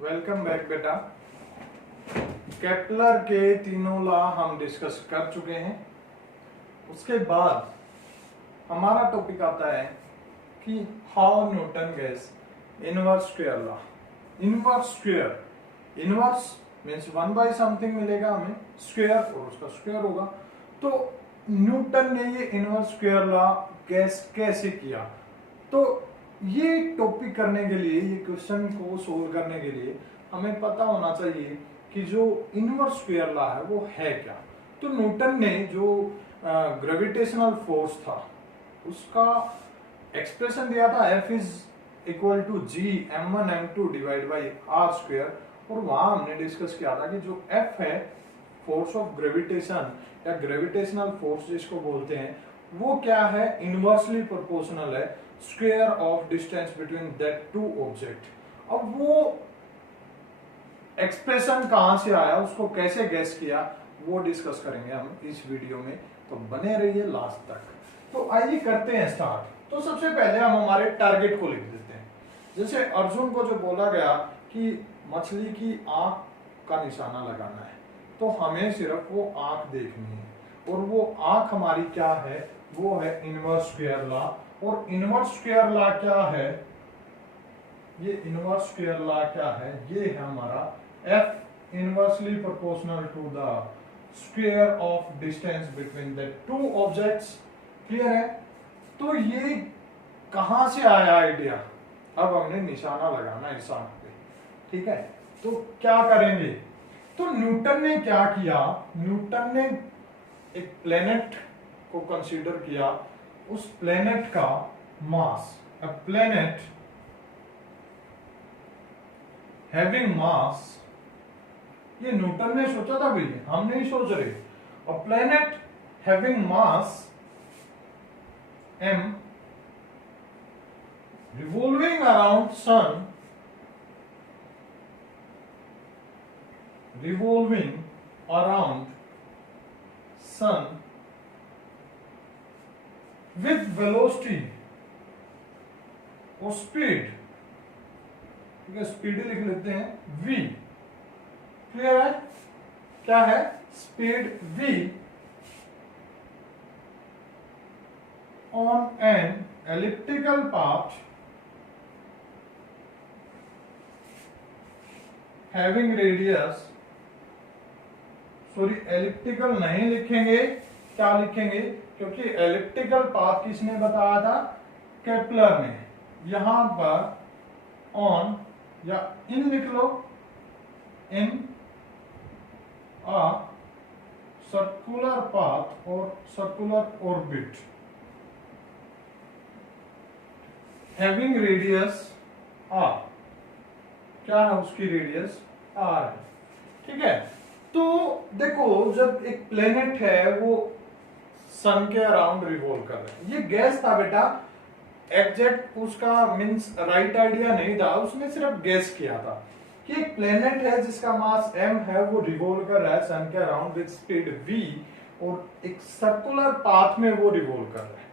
Welcome back बेटा। Kepler के तीनों लॉ हम डिस्कस कर चुके हैं। उसके बाद हमारा टॉपिक आता है कि how Newton guess inverse square law. Inverse square, inverse means 1 by something मिलेगा हमें, स्क्वायर और उसका स्क्वायर होगा। तो न्यूटन ने ये इनवर्स स्क्वायर लॉ गेस कैसे किया? तो ये टॉपिक करने के लिए, ये क्वेश्चन को सोल्व करने के लिए हमें पता होना चाहिए कि जो इनवर्स स्क्वायर लॉ है वो है क्या। तो न्यूटन ने जो ग्रेविटेशनल फोर्स था उसका एक्सप्रेशन दिया था, F is equal to G m1m2 divide by R square. और वहां हमने डिस्कस किया था कि जो F है, फोर्स ऑफ ग्रेविटेशन या ग्रेविटेशनल फोर्स जिसको बोलते हैं, वो क्या है, इनवर्सली प्रोपोर्शनल है square of distance between that two object. अब वो एक्सप्रेशन कहां से आया, उसको कैसे गैस किया, वो डिस्कस करेंगे हम इस वीडियो में। तो बने रहिए लास्ट तक। तो आइए करते हैं स्टार्ट। तो सबसे पहले हम हमारे टारगेट को लिख देते हैं। जैसे अर्जुन को जो बोला गया कि मछली की आंख का निशाना लगाना है, तो हमें सिर्फ वो आंख देखनी है, और वो आंख हमारी क्या है, वो है इनवर्स स्क्वायर लॉ। और इनवर्स स्क्वायर लॉ क्या है, ये इनवर्स स्क्वायर लॉ क्या है, ये है हमारा F inversely proportional to the square of distance between the two objects. Clear है? तो ये कहां से आया आइडिया? अब हमने निशाना लगाना है इस आंख पे, ठीक है। तो क्या करेंगे? तो न्यूटन ने क्या किया, न्यूटन ने एक प्लेनेट को कंसीडर किया, उस प्लेनेट का मास, अ प्लेनेट हैविंग मास, ये न्यूटन ने सोचा था भाई, हम नहीं सोच रहे। अ planet having mass m revolving around sun, revolving around sun with velocity और स्पीड, ठीक है, स्पीड लिख लेते हैं v। क्लियर है? क्या है? Speed v on an elliptical path having radius, sorry elliptical नहीं लिखेंगे, क्या लिखेंगे, क्योंकि एलिप्टिकल पाथ किसने बताया था, केपलर ने। यहां पर ऑन या इन लिख लो, इन अ सर्कुलर पाथ और circular orbit having radius R. क्या है उसकी रेडियस? आर है, ठीक है। तो देखो, जब एक प्लेनेट है वो सन के अराउंड रिवॉल्व कर रहा है, ये गैस था बेटा, एग्जैक्ट उसका मींस राइट आइडिया नहीं था, उसने सिर्फ गैस किया था कि एक प्लेनेट है जिसका मास m है, वो रिवॉल्व कर रहा है सन के अराउंड विद स्पीड v, और एक सर्कुलर पाथ में वो रिवॉल्व कर रहा है,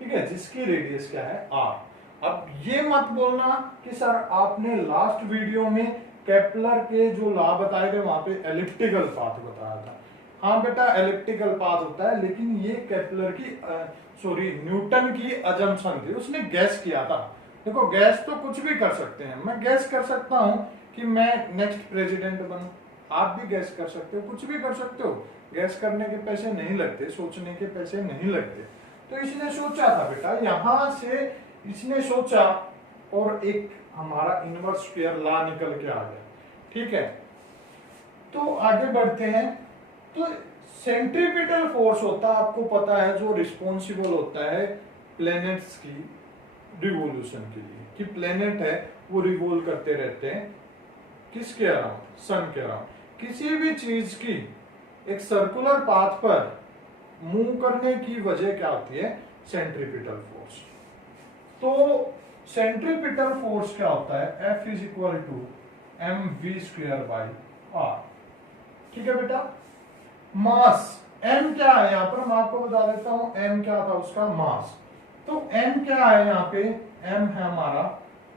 ठीक है, जिसकी रेडियस क्या है, r। अब ये मत बोलना कि सर आपने लास्ट वीडियो में केपलर के जो लॉ बताए थे वहां पे एलिप्टिकल पाथ बताया था। हाँ बेटा, एलिप्टिकल पाथ होता है, लेकिन ये केपलर की सॉरी न्यूटन की अजम्पशन थी, उसने गैस किया था। देखो, गैस तो कुछ भी कर सकते हैं। मैं गैस कर सकता हूं कि मैं नेक्स्ट प्रेसिडेंट बनूं, आप भी गैस कर सकते हो, कुछ भी कर सकते हो। गैस करने के पैसे नहीं लगते, सोचने के पैसे नहीं लगते। तो इसने सोचा था बेटा, यहां से इसने सोचा और एक हमारा इनवर्स स्क्वायर लॉ निकल के आ गया, ठीक है। तो आगे बढ़ते हैं। तो सेंट्रीपिटल फोर्स होता है, आपको पता है, जो रिस्पॉन्सिबल होता है प्लैनेट्स की रिवोल्यूशन के लिए, कि प्लैनेट है वो रिवॉल्व करते रहते हैं किसके अराउंड, सन के अराउंड। किसी भी चीज की एक सर्कुलर पाथ पर मूव करने की वजह क्या होती है, सेंट्रीपिटल फोर्स। तो सेंट्रीपिटल फोर्स क्या होता है, F is equal to mv square by r, ठीक है बेटा। मास m क्या है, यहां पर मैं आपको बता देता हूं m क्या था, उसका मास। तो m क्या है यहाँ पे, m है हमारा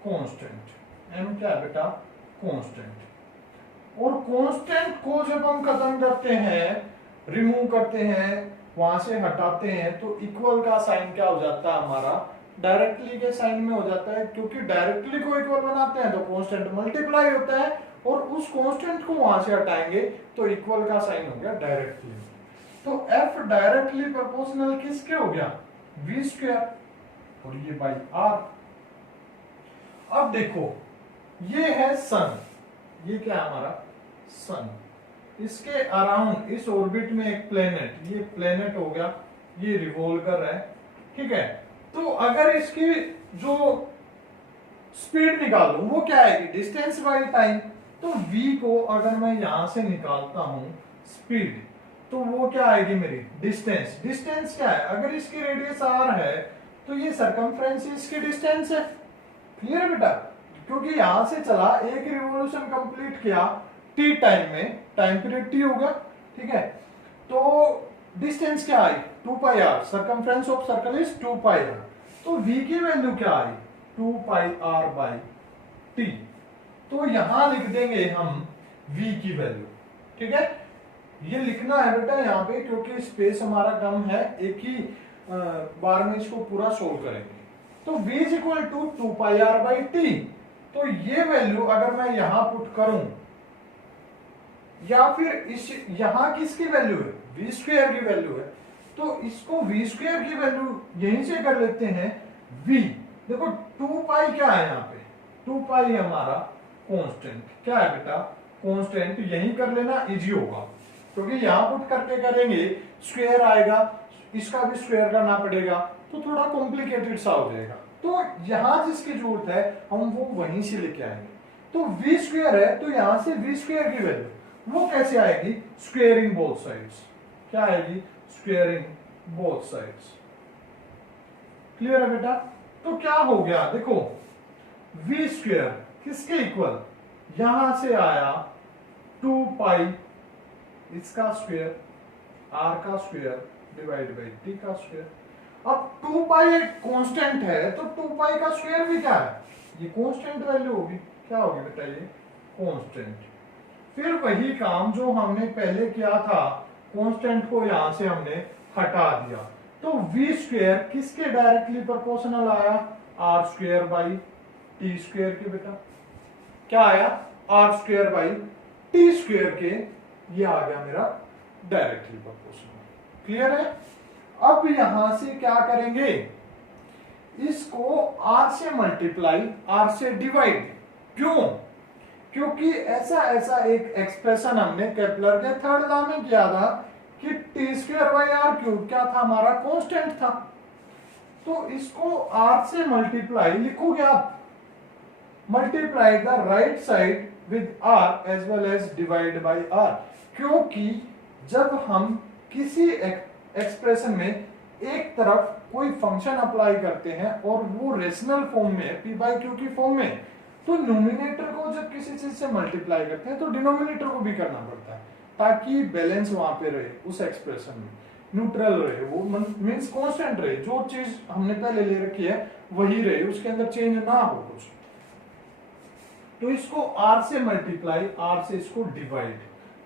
कांस्टेंट। m क्या है बेटा, कांस्टेंट। और कांस्टेंट को जब हम खत्म करते हैं, रिमूव करते हैं, वहां से हटाते हैं, तो इक्वल का साइन क्या हो जाता है हमारा, डायरेक्टली के साइन में हो जाता है, क्योंकि डायरेक्टली को इक्वल बनाते हैं तो कांस्टेंट मल्टीप्लाई होता है, और उस कांस्टेंट को वहां से हटाएंगे तो इक्वल का साइन हो गया डायरेक्टली। तो F डायरेक्टली प्रोपोर्शनल किसके हो गया, v स्क्वायर, और ये बाई r। अब देखो ये है सन, ये क्या है हमारा सन, इसके अराउंड इस ऑर्बिट में एक प्लेनेट, ये प्लेनेट हो गया, ये रिवॉल्व कर रहा है, ठीक है। तो अगर इसकी जो स्पीड निकालू वो क्या आएगी, डिस्टेंस बाई टाइम। तो v को अगर मैं यहां से निकालता हूं स्पीड, तो वो क्या आएगी मेरी डिस्टेंस। डिस्टेंस क्या है, अगर इसकी रेडियस r है तो ये सरकमफ्रेंस इसकी डिस्टेंस है। क्लियर है बेटा, क्योंकि यहां से चला, एक रिवॉल्यूशन कंप्लीट किया t टाइम में, टाइम पीरियड t होगा, ठीक है। तो डिस्टेंस क्या आई 2 pi r, circumference of circle is 2 pi r। तो v की वैल्यू क्या आई 2 पाई r बाई t। तो यहां लिख देंगे हम v की वैल्यू, ठीक है। ये लिखना है बेटा यहाँ पे, क्योंकि स्पेस हमारा कम है, एक ही बार में इसको पूरा सोल्व करेंगे। तो v is equal to 2 pi r by t। तो ये वैल्यू अगर मैं यहां पुट करूं, या फिर इस यहां किसकी वैल्यू है, v स्क्वायर की वैल्यू है, तो इसको v स्क्वायर की वैल्यू यहीं से कर लेते हैं v। देखो 2 पाई क्या है यहाँ पे, 2 पाई हमारा कांस्टेंट, क्या है बेटा कांस्टेंट, यहीं कर लेना इजी होगा, क्योंकि यहां पुट करके करेंगे स्क्वायर आएगा, इसका भी स्क्वायर करना पड़ेगा, तो थोड़ा कॉम्प्लिकेटेड सा हो जाएगा। तो यहां जिसकी जरूरत है हम वो वहीं से लेके आएंगे। तो v स्क्वायर है, तो यहां से v स्क्वायर की वैल्यू वो कैसे आएगी, स्क्वेयरिंग बोथ साइड्स। क्या आएगी, स्क्वेयरिंग बोथ साइड्स। क्लियर है बेटा। तो क्या हो गया, देखो v स्क्वायर किसके इक्वल, यहां से आया 2 पाई इसका स्क्वायर, r का स्क्वायर डिवाइड बाई t का स्क्वायर। अब 2 पाई एक कांस्टेंट है, तो 2 पाई का स्क्वायर भी क्या है, ये कांस्टेंट वैल्यू होगी, क्या होगी बेटा ये कांस्टेंट। फिर वही काम जो हमने पहले किया था, कांस्टेंट को यहां से हमने हटा दिया, तो v स्क्वायर किसके डायरेक्टली प्रोपोर्शनल आया, r square by t square के। बेटा क्या आया, r square by t square के, ये आ गया मेरा डायरेक्टली प्रोपोर्शनल। क्लियर है। अब यहां से क्या करेंगे, इसको r से मल्टीप्लाई, r से डिवाइड। क्यों, क्योंकि ऐसा एक एक्सप्रेशन हमने केपलर के थर्ड लॉ में किया था कि T square by R cube क्या था, हमारा कांस्टेंट था। तो इसको r से मल्टीप्लाई लिखोगे आप, multiply the right side with r as well as divide by r। क्योंकि जब हम किसी एक्सप्रेशन में एक तरफ कोई फंक्शन अप्लाई करते हैं और वो रेशनल फॉर्म में p बाई क्यू की फॉर्म में, तो न्यूमिनेटर को जब किसी चीज से मल्टीप्लाई करते हैं तो डिनोमिनेटर को भी करना पड़ता है, ताकि बैलेंस वहां पे रहे, उस एक्सप्रेशन में न्यूट्रल रहे, वो मींस कांस्टेंट रहे, जो चीज हमने पहले ले रखी है वही रहे, उसके अंदर चेंज ना हो कुछ। तो इसको r से मल्टीप्लाई, r से इसको डिवाइड,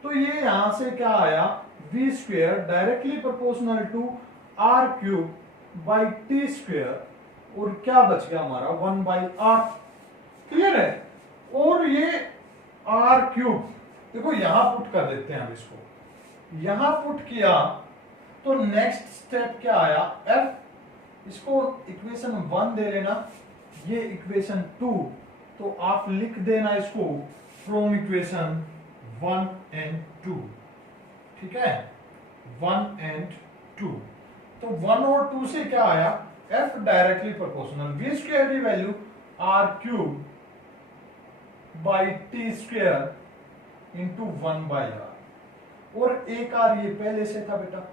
तो ये यहां से क्या आया, v square directly proportional to r cube by t square, और क्या बच गया हमारा 1 बाई r। क्लियर है। और ये r क्यूब, देखो यहां पुट कर देते हैं, हम इसको यहां पुट किया तो नेक्स्ट स्टेप क्या आया, f, इसको इक्वेशन 1 दे लेना, ये इक्वेशन 2, तो आप लिख देना इसको फ्रॉम इक्वेशन 1 एंड 2, ठीक है, 1 एंड 2। तो 1 और 2 से क्या आया, f directly proportional v square की value r cube by T square into 1 by r, और एक r ये पहले से था बेटा,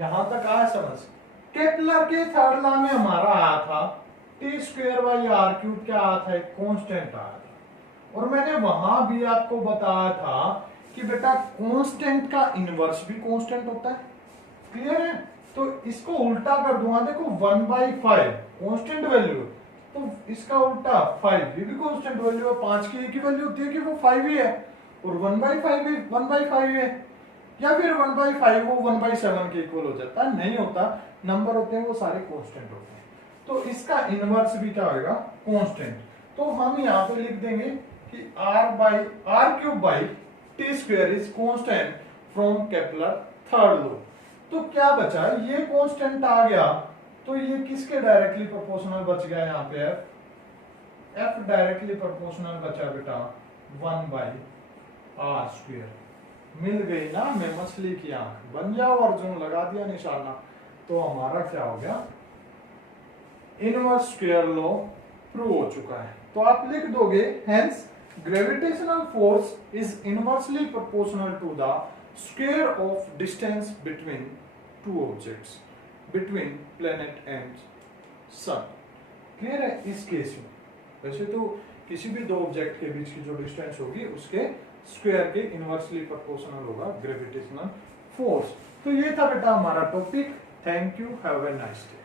यहां तक आया समझ। केपलर के थर्ड लॉ में हमारा आया था T square by R cube, क्या आया था, एक कांस्टेंट आया था, और मैंने वहां भी आपको बताया था कि बेटा कांस्टेंट का इनवर्स भी कांस्टेंट होता है। क्लियर है। तो इसको उल्टा कर दूंगा, देखो 1 बाई 5 कांस्टेंट वैल्यू, तो इसका उल्टा 5, ये भी कांस्टेंट वैल्यू है, 5 की एक ही वैल्यू होती है कि वो 5 ही है, और 1/5 भी 1/5 है, या फिर 1/5 वो 1/7 के इक्वल हो जाता है, नहीं होता, नंबर होते हैं वो सारे कांस्टेंट होते हैं। तो इसका इनवर्स भी क्या होगा, कांस्टेंट। तो हम यहाँ पे लिख देंगे कि r³ is constant from Kepler third law. तो क्या बचा, ये कांस्टेंट आ गया, तो ये किसके डायरेक्टली प्रोपोर्शनल बच गया, यहाँ पे f डायरेक्टली प्रोपोर्शनल बचा बेटा 1/r²। मिल गई ना, मैं मछली की आंख, बन जाओ अर्जुन, लगा दिया निशाना। तो हमारा क्या हो गया, इनवर्स स्क्वायर लॉ प्रूव हो चुका है। तो आप लिख दोगे hence gravitational force is inversely proportional to the square of distance between two objects, between planet and sun. Clear है इस केस में? वैसे तो किसी भी दो ऑब्जेक्ट के बीच की जो डिस्टेंस होगी उसके स्क्वायर के इनवर्सली प्रोपोर्शनल होगा ग्रेविटेशनल फोर्स। तो ये था बेटा हमारा topic. Thank you, have a nice day.